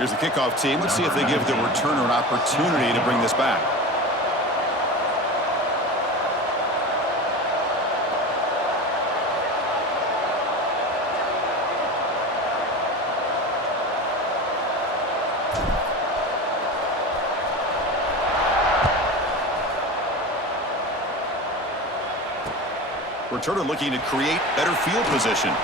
Here's the kickoff team. Let's see if they give the returner an opportunity to bring this back. Returner looking to create better field position.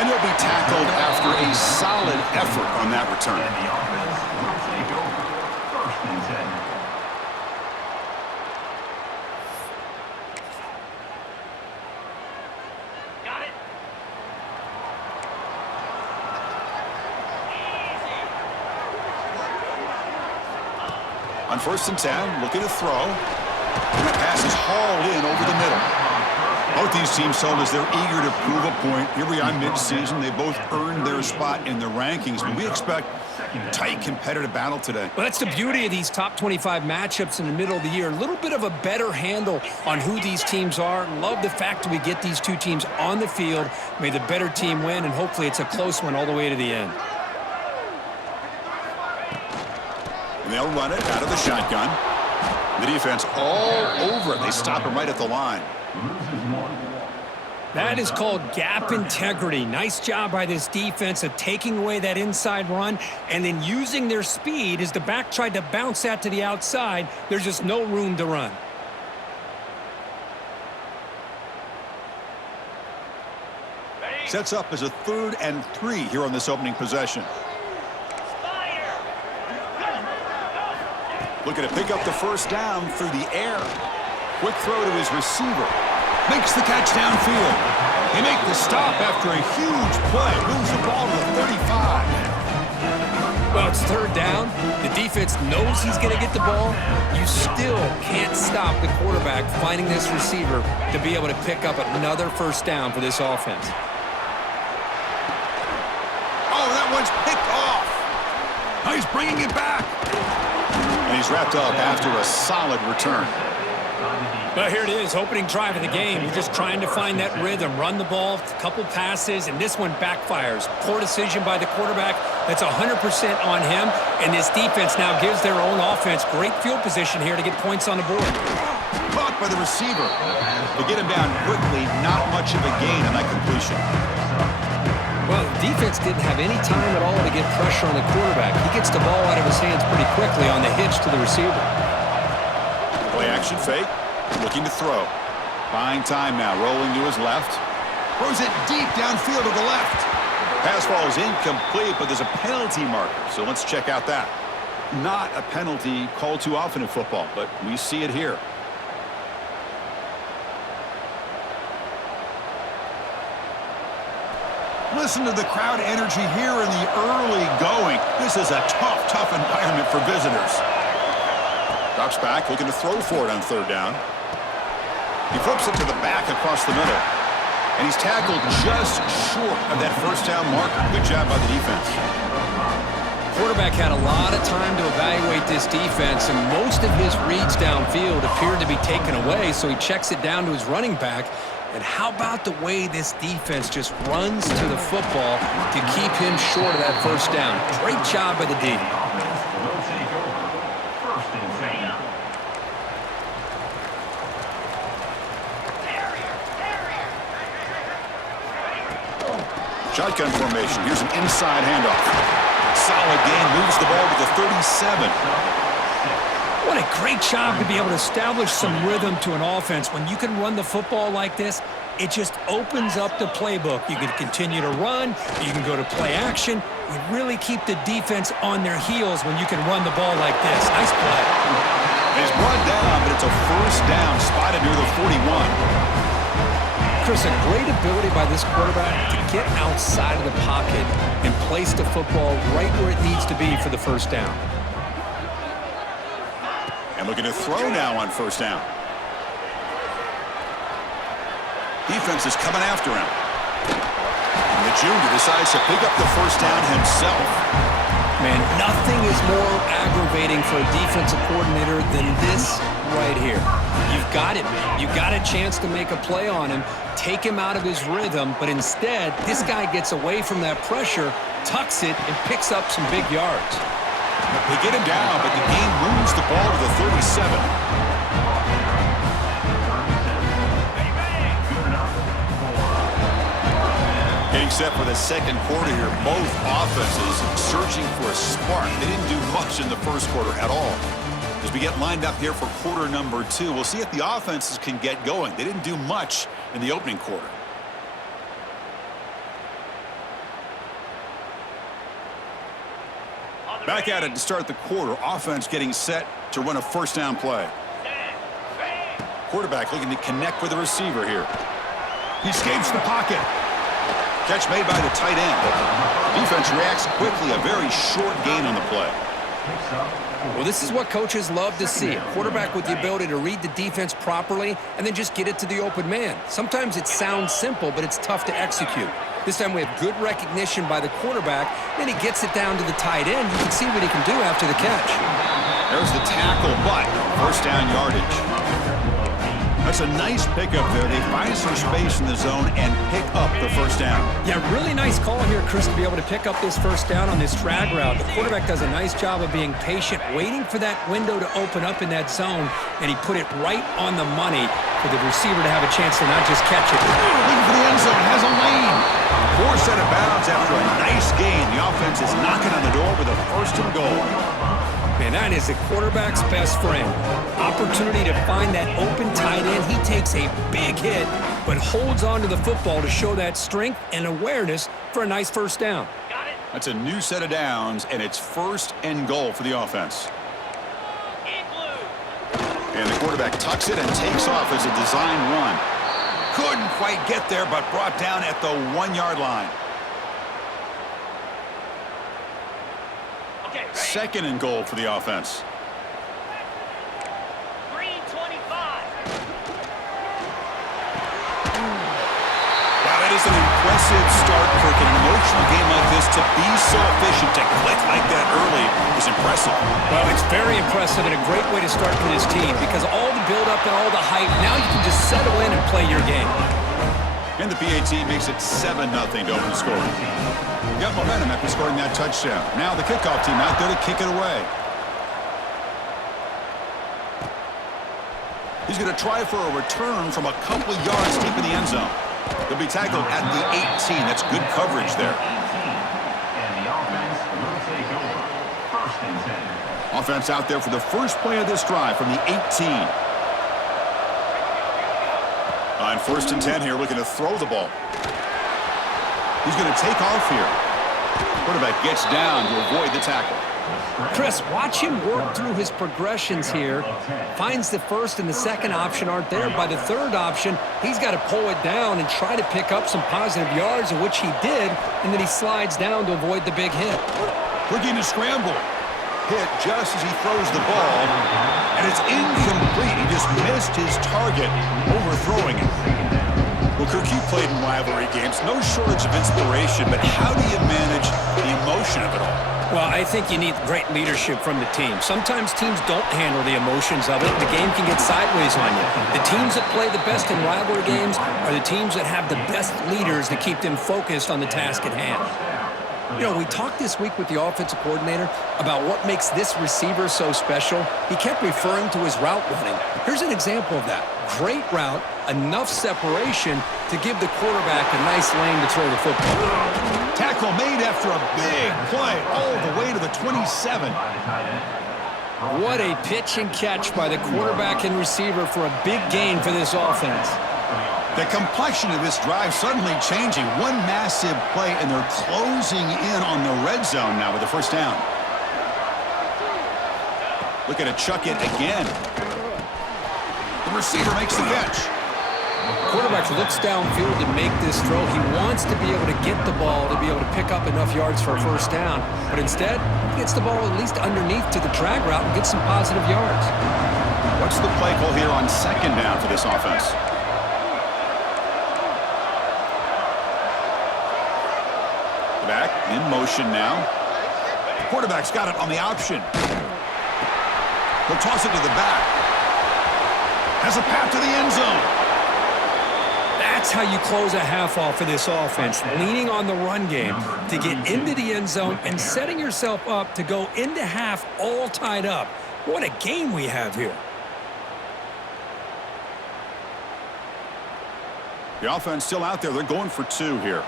And he'll be tackled after a solid effort on that return. And the offense will take over. 1st and 10. Got it. On 1st and 10, looking to throw. And that pass is hauled in over the middle. Both these teams told us they're eager to prove a point. Here we are mid-season. They both earned their spot in the rankings, but we expect a tight competitive battle today. Well, that's the beauty of these top 25 matchups in the middle of the year. A little bit of a better handle on who these teams are. Love the fact that we get these two teams on the field. May the better team win, and hopefully it's a close one all the way to the end. And they'll run it out of the shotgun. The defense all over it. They stop him right at the line. That is called gap integrity. Nice job by this defense of taking away that inside run and then using their speed as the back tried to bounce that to the outside. There's just no room to run. Sets up as a 3rd and 3 here on this opening possession. Looking to pick up the 1st down through the air. Quick throw to his receiver. Makes the catch downfield. They make the stop after a huge play. Moves the ball to the 35. Well, it's 3rd down. The defense knows he's going to get the ball. You still can't stop the quarterback finding this receiver to be able to pick up another 1st down for this offense. Oh, that one's picked off. Oh, he's bringing it back. And he's wrapped up after a solid return. But here it is, opening drive of the game. You're just trying to find that rhythm, run the ball, a couple passes, and this one backfires. Poor decision by the quarterback. That's 100% on him, and this defense now gives their own offense great field position here to get points on the board. Caught by the receiver. To get him down quickly, not much of a gain on that completion. Well, the defense didn't have any time at all to get pressure on the quarterback. He gets the ball out of his hands pretty quickly on the hitch to the receiver. Play action fake. Looking to throw. Buying time now. Rolling to his left. Throws it deep downfield to the left. Pass ball is incomplete, but there's a penalty marker. So let's check out that. Not a penalty called too often in football, but we see it here. Listen to the crowd energy here in the early going. This is a tough environment for visitors. Drops back, looking to throw for it on 3rd down. He flips it to the back across the middle. And he's tackled just short of that 1st down marker. Good job by the defense. Quarterback had a lot of time to evaluate this defense, and most of his reads downfield appeared to be taken away, so he checks it down to his running back. And how about the way this defense just runs to the football to keep him short of that 1st down? Great job by the D. Shotgun formation. Here's an inside handoff. Solid gain. Moves the ball to the 37. What a great job to be able to establish some rhythm to an offense. When you can run the football like this, it just opens up the playbook. You can continue to run. You can go to play action. You really keep the defense on their heels when you can run the ball like this. Nice play. It's brought down, but it's a 1st down spotted near the 41. Chris, a great ability by this quarterback to get outside of the pocket and place the football right where it needs to be for the 1st down. And looking to throw now on 1st down. Defense is coming after him. And the junior decides to pick up the 1st down himself. Man, nothing is more aggravating for a defensive coordinator than this right here. You've got him. You've got a chance to make a play on him, take him out of his rhythm, but instead, this guy gets away from that pressure, tucks it, and picks up some big yards. They get him down, but the game moves the ball to the 37. Getting set for the second quarter here. Both offenses searching for a spark. They didn't do much in the first quarter at all. As we get lined up here for quarter number 2, we'll see if the offenses can get going. They didn't do much in the opening quarter. Back at it to start the quarter. Offense getting set to run a first down play. Quarterback looking to connect with the receiver here. He escapes the pocket. Catch made by the tight end. Defense reacts quickly. A very short gain on the play. Well, this is what coaches love to see. A quarterback with the ability to read the defense properly and then just get it to the open man. Sometimes it sounds simple, but it's tough to execute. This time we have good recognition by the quarterback, then he gets it down to the tight end. You can see what he can do after the catch. There's the tackle, but first down yardage. That's a nice pickup there. They find some space in the zone and pick up the first down. Yeah, really nice call here, Chris, to be able to pick up this first down on this drag route. The quarterback does a nice job of being patient, waiting for that window to open up in that zone, and he put it right on the money for the receiver to have a chance to not just catch it. Looking for the end zone, has a lane. 4 set of bounds after a nice gain. The offense is knocking on the door with a first and goal. Man, that is a quarterback's best friend. Opportunity to find that open tight end. He takes a big hit, but holds on to the football to show that strength and awareness for a nice first down. That's a new set of downs, and it's first and goal for the offense. And the quarterback tucks it and takes off as a design run. Couldn't quite get there, but brought down at the 1-yard line. Second and goal for the offense. 3:25. Wow, that is an impressive start, Kirk. In an emotional game like this, to be so efficient, to click like that early is impressive. Well, it's very impressive and a great way to start for this team because all the build-up and all the hype, now you can just settle in and play your game. And the PAT makes it 7-0 to open score. Got momentum after scoring that touchdown. Now the kickoff team out there to kick it away. He's going to try for a return from a couple of yards deep in the end zone. He'll be tackled at the 18. That's good coverage there. And the offense will take over. First and 10. Offense out there for the first play of this drive from the 18. On first and 10 here, looking to throw the ball. He's going to take off here. Quarterback gets down to avoid the tackle. Chris, watch him work through his progressions here. Finds the first and the second option aren't there. By the third option, he's got to pull it down and try to pick up some positive yards, which he did, and then he slides down to avoid the big hit. Looking to scramble. Hit just as he throws the ball, and it's incomplete. He just missed his target, overthrowing it. Well, Kirk, you played in rivalry games. No shortage of inspiration, but how do you manage the emotion of it all? Well, I think you need great leadership from the team. Sometimes teams don't handle the emotions of it. The game can get sideways on you. The teams that play the best in rivalry games are the teams that have the best leaders to keep them focused on the task at hand. You know, we talked this week with the offensive coordinator about what makes this receiver so special. He kept referring to his route running. Here's an example of that. Great route, enough separation to give the quarterback a nice lane to throw the football. Tackle made after a big play all the way to the 27. What a pitch and catch by the quarterback and receiver for a big gain for this offense. The complexion of this drive suddenly changing. One massive play, and they're closing in on the red zone now with the first down. Looking to chuck it again. The receiver makes the catch. Quarterback looks downfield to make this throw. He wants to be able to get the ball to be able to pick up enough yards for a first down. But instead, he gets the ball at least underneath to the drag route and gets some positive yards. What's the play call here on second down for this offense? Back in motion now. Quarterback's got it on the option. He'll toss it to the back. Has a path to the end zone. That's how you close a half off for this offense, leaning on the run game to get into the end zone and setting yourself up to go into half all tied up. What a game we have here. The offense still out there. They're going for 2 here.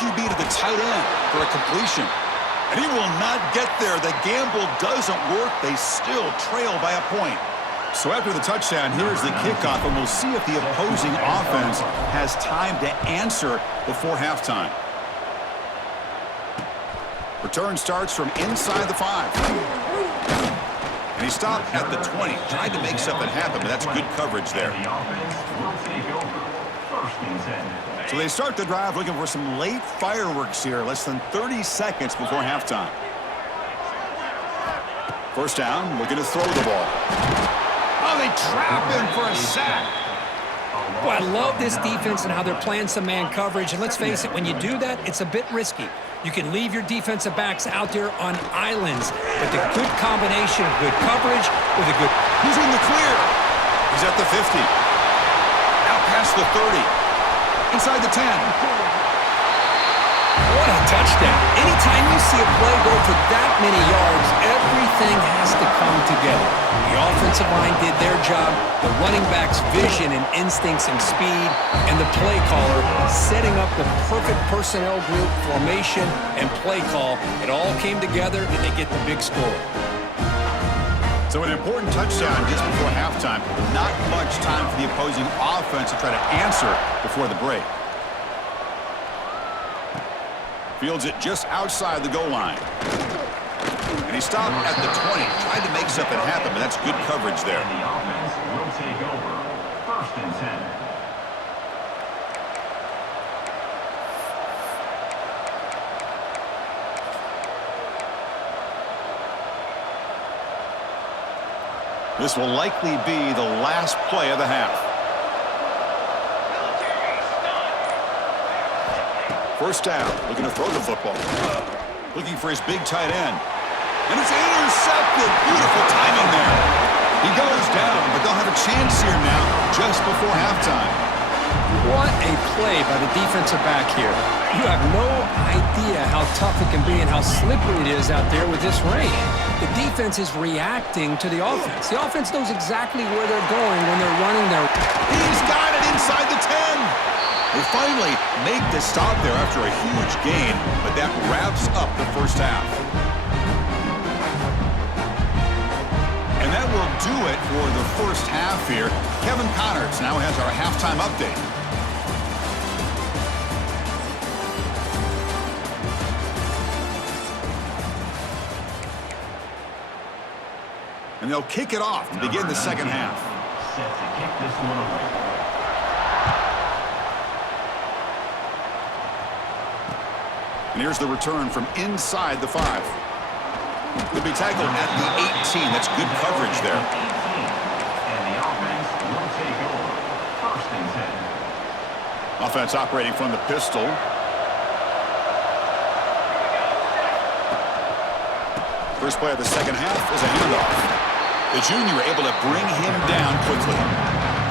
QB to the tight end for a completion. And he will not get there. The gamble doesn't work. They still trail by a point. So after the touchdown, here's the kickoff, and we'll see if the opposing offense has time to answer before halftime. Return starts from inside the 5. And he stopped at the 20. Tried to make something happen, but that's good coverage there. The offense will take over. First and 10. So they start the drive looking for some late fireworks here, less than 30 seconds before halftime. First down, looking to throw the ball. Oh, they trap him for a sack. Boy, I love this defense and how they're playing some man coverage. And let's face it, when you do that, it's a bit risky. You can leave your defensive backs out there on islands, but the good combination of good coverage with a good... He's in the clear. He's at the 50. Now past the 30. Inside the 10. What a touchdown. Anytime you see a play go for that many yards, everything has to come together. The offensive line did their job, the running back's vision and instincts and speed, and the play caller setting up the perfect personnel group, formation, and play call. It all came together, and they get the big score. So an important touchdown just before halftime. Not much time for the opposing offense to try to answer before the break. Fields it just outside the goal line. And he stopped at the 20. Tried to make something happen, but that's good coverage there. The offense will take over. First and 10. This will likely be the last play of the half. First down, looking to throw the football. Looking for his big tight end. And it's intercepted. Beautiful timing there. He goes down, but they'll have a chance here now just before halftime. What a play by the defensive back here. You have no idea how tough it can be and how slippery it is out there with this rain. The defense is reacting to the offense. The offense knows exactly where they're going when they're running their... He's got it inside the 10. They finally make the stop there after a huge gain, but that wraps up the first half. And that will do it for the first half here. Kevin Connors now has our halftime update. And they'll kick it off to begin the second half. Set to kick this one away. And here's the return from inside the 5. He'll be tackled at the 18. That's good coverage there. And the offense will take over. First and 10. Offense operating from the pistol. First play of the second half is a handoff. The junior able to bring him down quickly.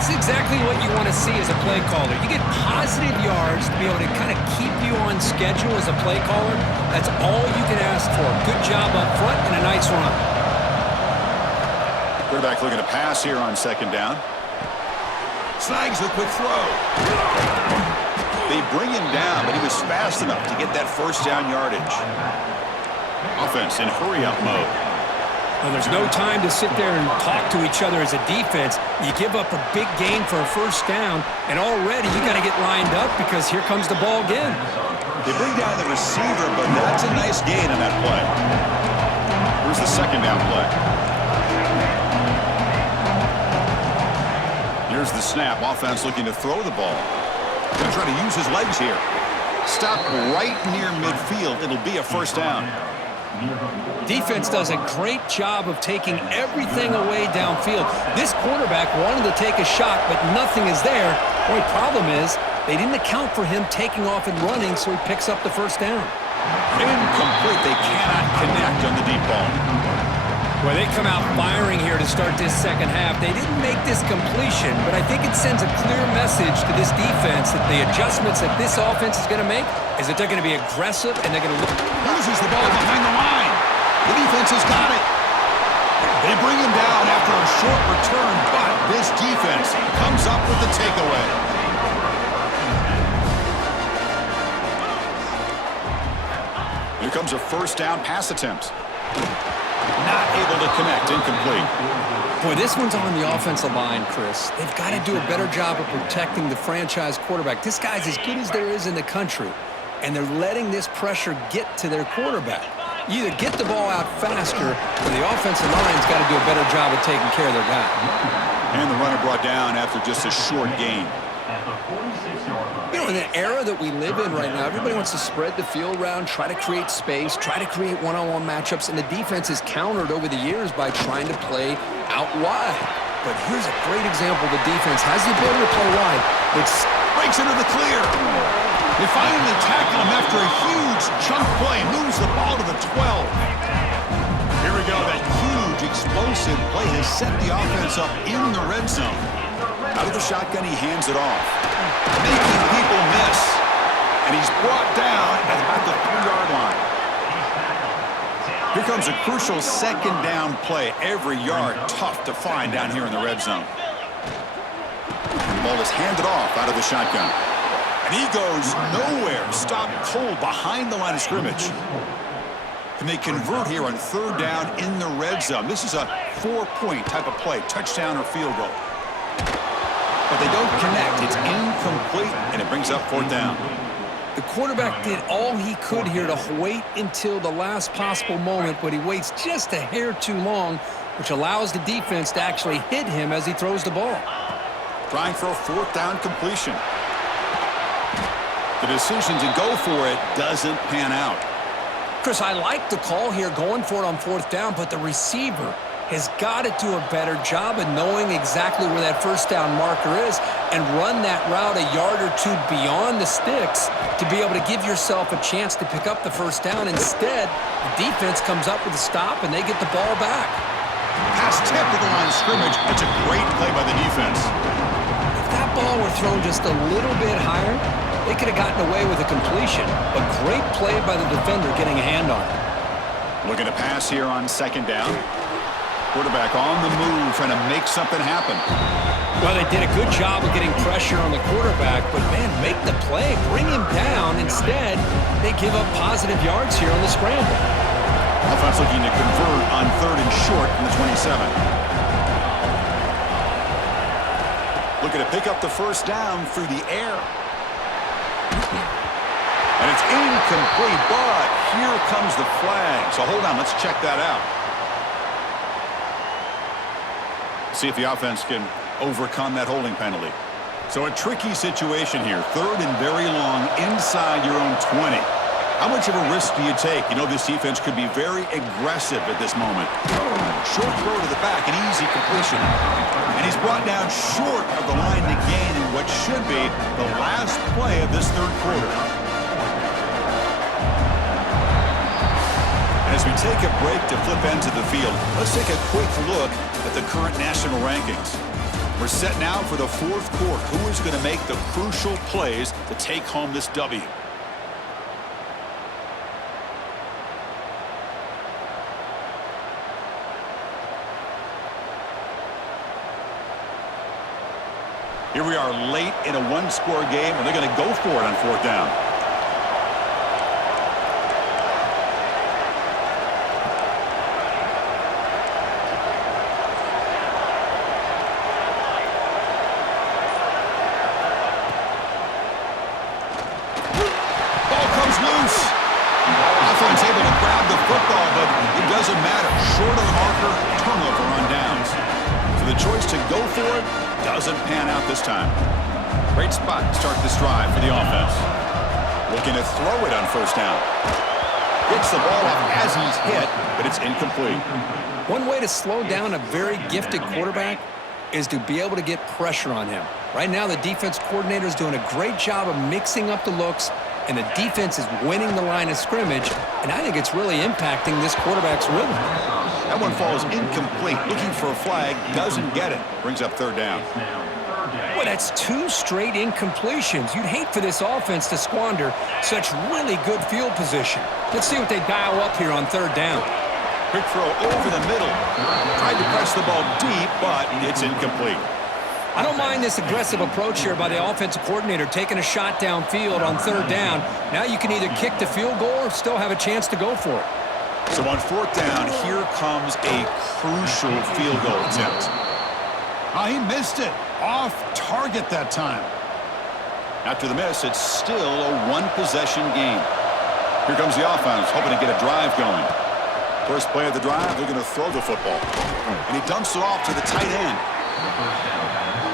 It's exactly what you want to see as a play caller. You get positive yards to be able to kind of keep you on schedule as a play caller. That's all you can ask for. Good job up front and a nice run. Quarterback looking to pass here on second down. Snags the quick throw. They bring him down, but he was fast enough to get that first down yardage. Offense in hurry-up mode. Well, there's no time to sit there and talk to each other as a defense. You give up a big gain for a first down, and already you got to get lined up because here comes the ball again. They bring down the receiver, but that's a nice gain on that play. Here's the second down play. Here's the snap. Offense looking to throw the ball. Going to try to use his legs here. Stop right near midfield. It'll be a first down. Defense does a great job of taking everything away downfield. This quarterback wanted to take a shot, but nothing is there. The only problem is they didn't account for him taking off and running, so he picks up the first down. Incomplete. They cannot connect on the deep ball. Well, they come out firing here to start this second half. They didn't make this completion, but I think it sends a clear message to this defense that the adjustments that this offense is going to make is that they're going to be aggressive and they're going to loses the ball behind the line. The defense has got it. They bring him down after a short return, but this defense comes up with the takeaway. Here comes a first down pass attempt. Not able to connect, incomplete. Boy, this one's on the offensive line, Chris. They've got to do a better job of protecting the franchise quarterback. This guy's as good as there is in the country, and they're letting this pressure get to their quarterback. You either get the ball out faster, or the offensive line's got to do a better job of taking care of their guy. And the runner brought down after just a short gain. You know, in the era that we live in right now, everybody wants to spread the field around, try to create space, try to create one-on-one matchups, and the defense is countered over the years by trying to play out wide. But here's a great example. The defense has the ability to play wide, but breaks into the clear. They finally tackle him after a huge chunk play. Moves the ball to the 12. Here we go. That huge explosive play has set the offense up in the red zone. Out of the shotgun, he hands it off, making people miss. And he's brought down at about the 3-yard line. Here comes a crucial second down play. Every yard tough to find down here in the red zone. The ball is handed off out of the shotgun. And he goes nowhere. Stopped cold behind the line of scrimmage. And they convert here on third down in the red zone. This is a 4-point type of play, touchdown or field goal. But they don't connect. It's incomplete, and it brings up fourth down. The quarterback did all he could here to wait until the last possible moment, but he waits just a hair too long, which allows the defense to actually hit him as he throws the ball. Trying for a fourth down completion. The decision to go for it doesn't pan out. Chris, I like the call here going for it on fourth down, but the receiver has got to do a better job of knowing exactly where that first down marker is and run that route a yard or two beyond the sticks to be able to give yourself a chance to pick up the first down. Instead, the defense comes up with a stop and they get the ball back. Pass tip to the line of scrimmage. That's a great play by the defense. If that ball were thrown just a little bit higher, they could have gotten away with a completion. But great play by the defender getting a hand on it. Looking to pass here on second down. Quarterback on the move, trying to make something happen. Well, they did a good job of getting pressure on the quarterback, but, man, make the play. Bring him down. Instead, they give up positive yards here on the scramble. Offense looking to convert on third and short from the 27. Looking to pick up the first down through the air. And it's incomplete, but here comes the flag. So hold on, let's check that out. See if the offense can overcome that holding penalty. So a tricky situation here. Third and very long inside your own 20. How much of a risk do you take? You know this defense could be very aggressive at this moment. Short throw to the back, an easy completion. And he's brought down short of the line to gain in what should be the last play of this third quarter. As we take a break to flip ends of the field, let's take a quick look at the current national rankings. We're set now for the fourth quarter. Who is going to make the crucial plays to take home this W? Here we are late in a one-score game, and they're going to go for it on fourth down. Football, but it doesn't matter. Short of the marker, turnover on downs. So the choice to go for it doesn't pan out this time. Great spot to start this drive for the offense. Looking to throw it on first down. Gets the ball off as he's hit, but it's incomplete. One way to slow down a very gifted quarterback is to be able to get pressure on him. Right now, the defense coordinator is doing a great job of mixing up the looks, and the defense is winning the line of scrimmage, and I think it's really impacting this quarterback's rhythm. That one falls incomplete. Looking for a flag, doesn't get it. Brings up third down. Boy, that's 2 straight incompletions. You'd hate for this offense to squander such really good field position. Let's see what they dial up here on third down. Quick throw over the middle. Tried to press the ball deep, but it's incomplete. I don't mind this aggressive approach here by the offensive coordinator, taking a shot downfield on third down. Now you can either kick the field goal or still have a chance to go for it. So on fourth down, here comes a crucial field goal attempt. Oh, he missed it. Off target that time. After the miss, it's still a one-possession game. Here comes the offense, hoping to get a drive going. First play of the drive, they're going to throw the football. And he dumps it off to the tight end.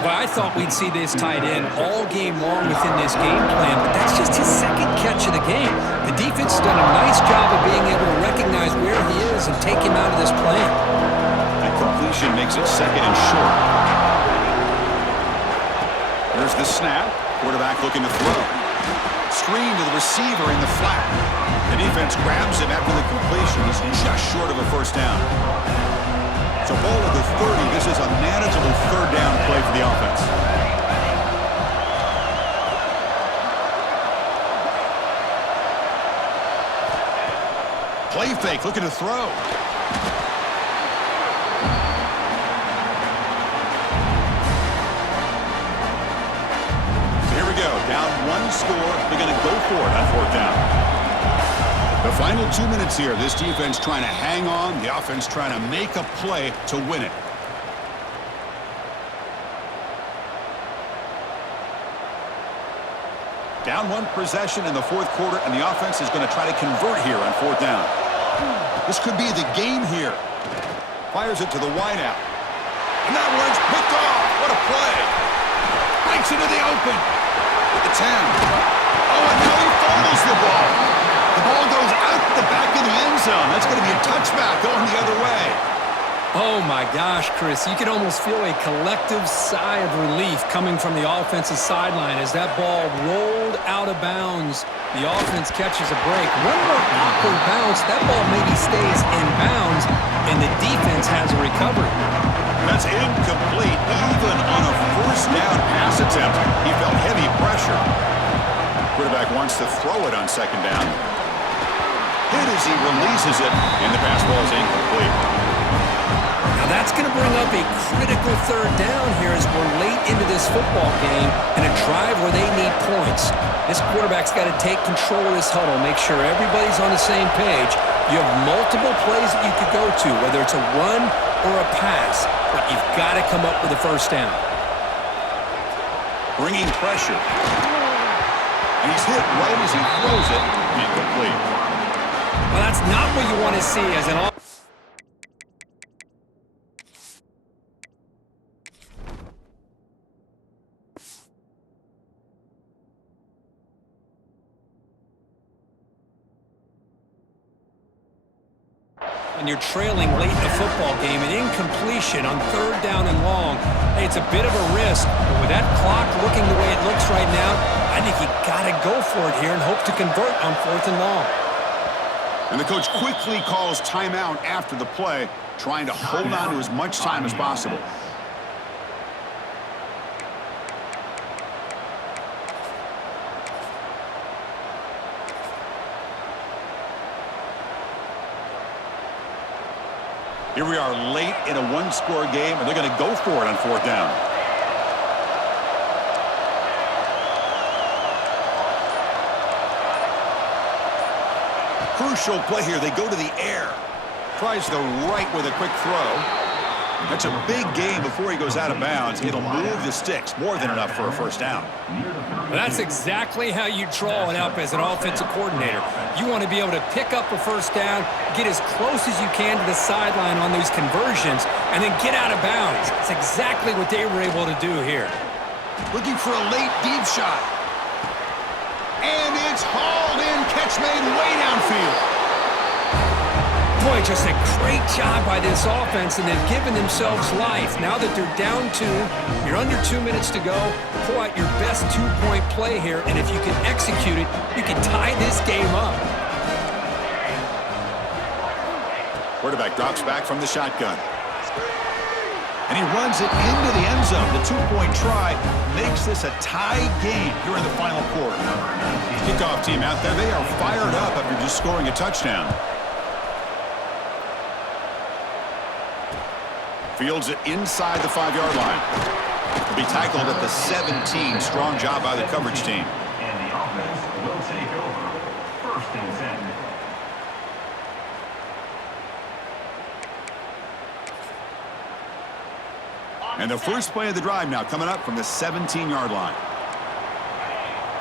Well, I thought we'd see this tight end all game long within this game plan, but that's just his second catch of the game. The defense has done a nice job of being able to recognize where he is and take him out of this plan. That completion makes it second and short. There's the snap. Quarterback looking to throw. Screen to the receiver in the flat. The defense grabs him after the completion. He's just short of a first down. So ball at the 30. This is a manageable third down play for the offense. Play fake, looking to throw. So here we go. Down 1 score. They're going to go for it on fourth down. The final 2 minutes here. This defense trying to hang on. The offense trying to make a play to win it. Down 1 possession in the fourth quarter, and the offense is going to try to convert here on fourth down. This could be the game here. Fires it to the wideout. And that one's picked off. What a play. Breaks into the open. At the 10. Oh, and now he fumbles the ball. The ball goes out the back of the end zone. That's going to be a touchback going the other way. Oh, my gosh, Chris. You can almost feel a collective sigh of relief coming from the offensive sideline as that ball rolled out of bounds. The offense catches a break. One more awkward bounce. That ball maybe stays in bounds, and the defense has a recovery. That's incomplete. Even on a first down pass attempt, he felt heavy pressure. Quarterback wants to throw it on second down. Hit as he releases it, and the pass ball is incomplete. Now that's going to bring up a critical third down here as we're late into this football game in a drive where they need points. This quarterback's got to take control of this huddle, make sure everybody's on the same page. You have multiple plays that you could go to, whether it's a run or a pass, but you've got to come up with a first down. Bringing pressure. And he's hit right as he throws it. Incomplete. Well, that's not what you want to see as an offense. When you're trailing late in a football game, an incompletion on third down and long, hey, it's a bit of a risk. But with that clock looking the way it looks right now, I think you got to go for it here and hope to convert on fourth and long. And the coach quickly calls timeout after the play, trying to hold on to as much time as possible. Here we are late in a one-score game, and they're going to go for it on fourth down. Crucial play here. They go to the air. Tries the right with a quick throw. That's a big gain before he goes out of bounds. It'll move the sticks. More than enough for a first down. Well, that's exactly how you draw it up as an offensive coordinator. You want to be able to pick up a first down, get as close as you can to the sideline on these conversions, and then get out of bounds. It's exactly what they were able to do here. Looking for a late deep shot. And it's hauled in. Catch made way downfield. Boy, just a great job by this offense, and they've given themselves life. Now that they're down 2, you're under 2 minutes to go. Pull out your best two-point play here, and if you can execute it, you can tie this game up. Quarterback drops back from the shotgun. And he runs it into the end zone. The two-point try makes this a tie game here in the final quarter. Kickoff team out there, they are fired up after just scoring a touchdown. Fields it inside the 5-yard line. Will be tackled at the 17. Strong job by the coverage team. And the offense will take over. 1st and 10. And the first play of the drive now coming up from the 17-yard line.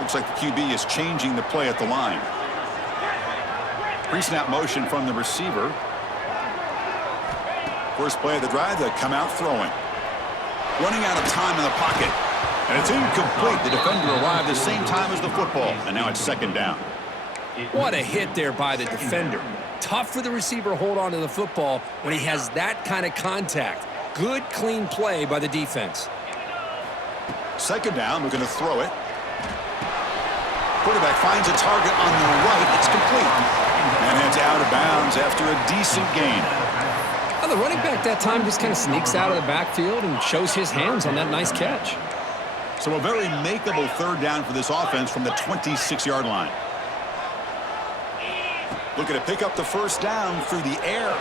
Looks like the QB is changing the play at the line. Pre-snap motion from the receiver. First play of the drive, they come out throwing. Running out of time in the pocket. And it's incomplete. The defender arrived the same time as the football. And now it's 2nd down. What a hit there by the defender. Tough for the receiver to hold on to the football when he has that kind of contact. Good, clean play by the defense. 2nd down, we're going to throw it. Quarterback finds a target on the right. It's complete. And it's out of bounds after a decent gain. Well, the running back that time just kind of sneaks out of the backfield and shows his hands on that nice catch. So a very makeable 3rd down for this offense from the 26-yard line. Looking to pick up the 1st down through the air.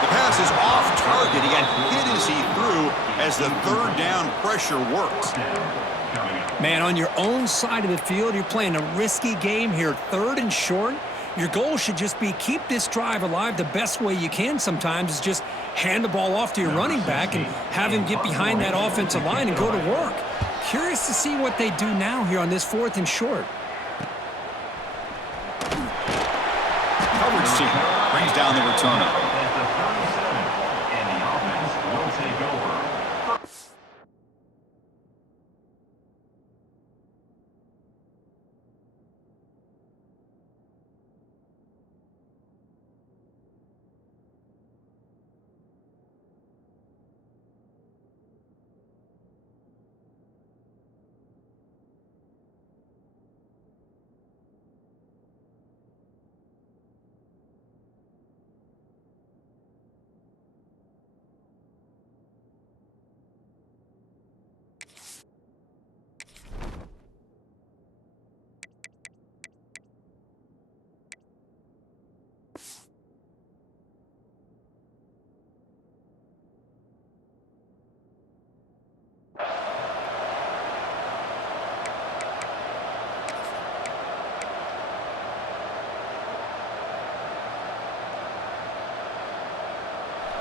The pass is off target. He got hit as he threw as the 3rd down pressure works. Man, on your own side of the field, you're playing a risky game here. 3rd and short. Your goal should just be keep this drive alive the best way you can sometimes is just hand the ball off to your running back and have him get behind that offensive line and go to work. Curious to see what they do now here on this 4th and short. Coverage team brings down the returner. At the 37. And the offense will take over.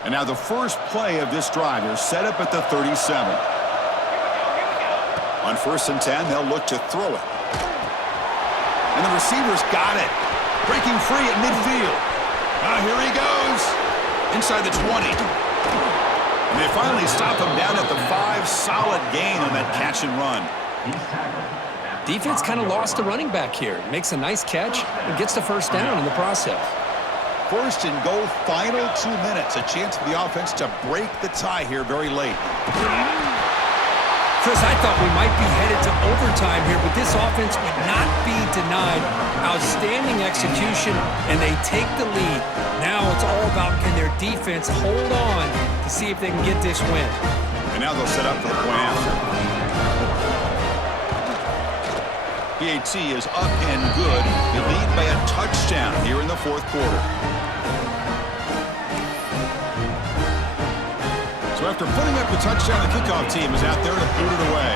And now the first play of this drive is set up at the 37. On 1st and 10, they'll look to throw it. And the receiver's got it. Breaking free at midfield. Here he goes. Inside the 20. And they finally stop him down at the 5. Solid gain on that catch and run. Defense kind of lost the running back here. Makes a nice catch and gets the 1st down in the process. 1st and goal, final 2 minutes. A chance for the offense to break the tie here very late. Chris, I thought we might be headed to overtime here, but this offense would not be denied. Outstanding execution, and they take the lead. Now it's all about can their defense hold on to see if they can get this win. And now they'll set up for the point after. PAT is up and good. They lead by a touchdown here in the 4th quarter. So after putting up the touchdown, the kickoff team is out there to boot it away.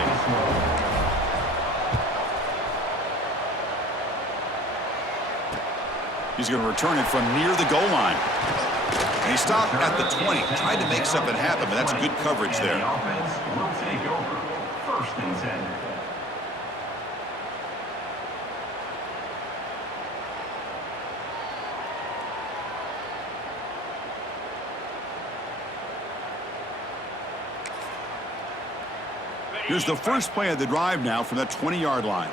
He's going to return it from near the goal line. And he stopped at the 20. Tried to make something happen, but that's good coverage there. The offense will take over. 1st and 10. Here's the first play of the drive now from the 20-yard line.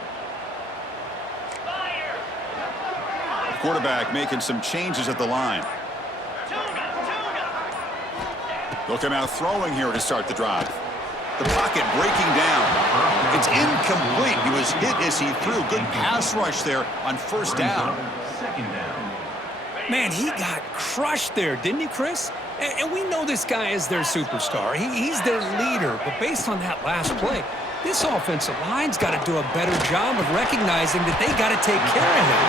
The quarterback making some changes at the line. They'll come out throwing here to start the drive. The pocket breaking down. It's incomplete. He was hit as he threw. Good pass rush there on first down. Second down. Man, he got crushed there, didn't he, Chris? And we know this guy is their superstar. He's their leader. But based on that last play, this offensive line's got to do a better job of recognizing that they got to take care of him.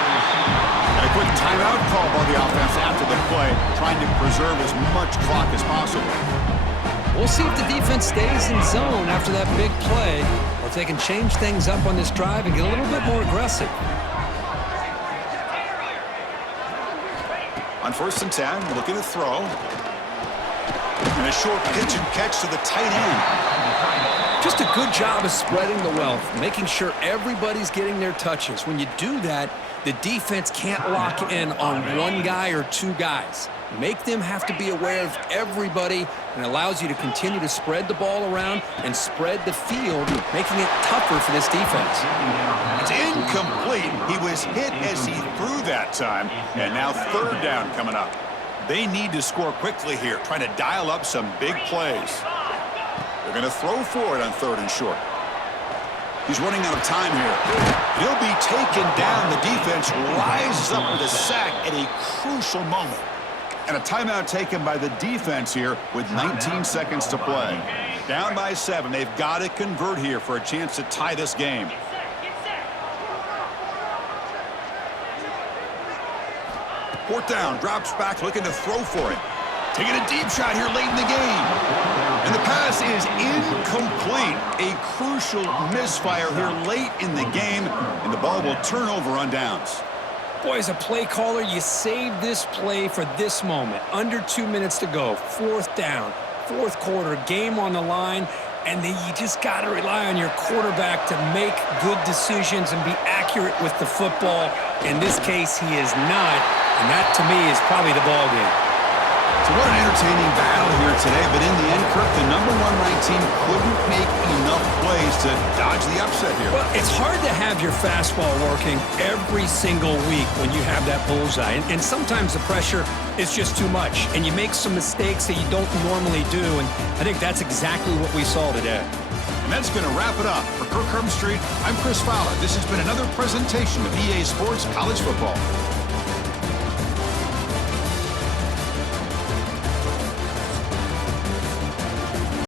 And a quick timeout call by the offense after the play, trying to preserve as much clock as possible. We'll see if the defense stays in zone after that big play, or if they can change things up on this drive and get a little bit more aggressive. On 1st and 10, looking to throw. And a short pitch and catch to the tight end. Just a good job of spreading the wealth, making sure everybody's getting their touches. When you do that, the defense can't lock in on one guy or two guys. Make them have to be aware of everybody, and allows you to continue to spread the ball around and spread the field, making it tougher for this defense. It's incomplete. He was hit as he threw that time, and now 3rd down coming up. They need to score quickly here, trying to dial up some big plays. They're going to throw for it on 3rd and short. He's running out of time here. He'll be taken down. The defense rises up with a sack at a crucial moment. And a timeout taken by the defense here with 19 seconds to play. Down by 7. They've got to convert here for a chance to tie this game. Fourth down, drops back, looking to throw for it. Taking a deep shot here late in the game. And the pass is incomplete. A crucial misfire here late in the game, and the ball will turn over on downs. Boy, as a play caller, you save this play for this moment. Under 2 minutes to go. 4th down, 4th quarter, game on the line, and then you just got to rely on your quarterback to make good decisions and be accurate with the football. In this case, he is not, and that, to me, is probably the ball game. So what an entertaining battle here today, but in the end, Kirk, the number 1 ranked team couldn't make enough plays to dodge the upset here. Well, it's hard to have your fastball working every single week when you have that bullseye, and sometimes the pressure is just too much, and you make some mistakes that you don't normally do, and I think that's exactly what we saw today. And that's going to wrap it up. For Kirk Street, I'm Chris Fowler. This has been another presentation of EA Sports College Football.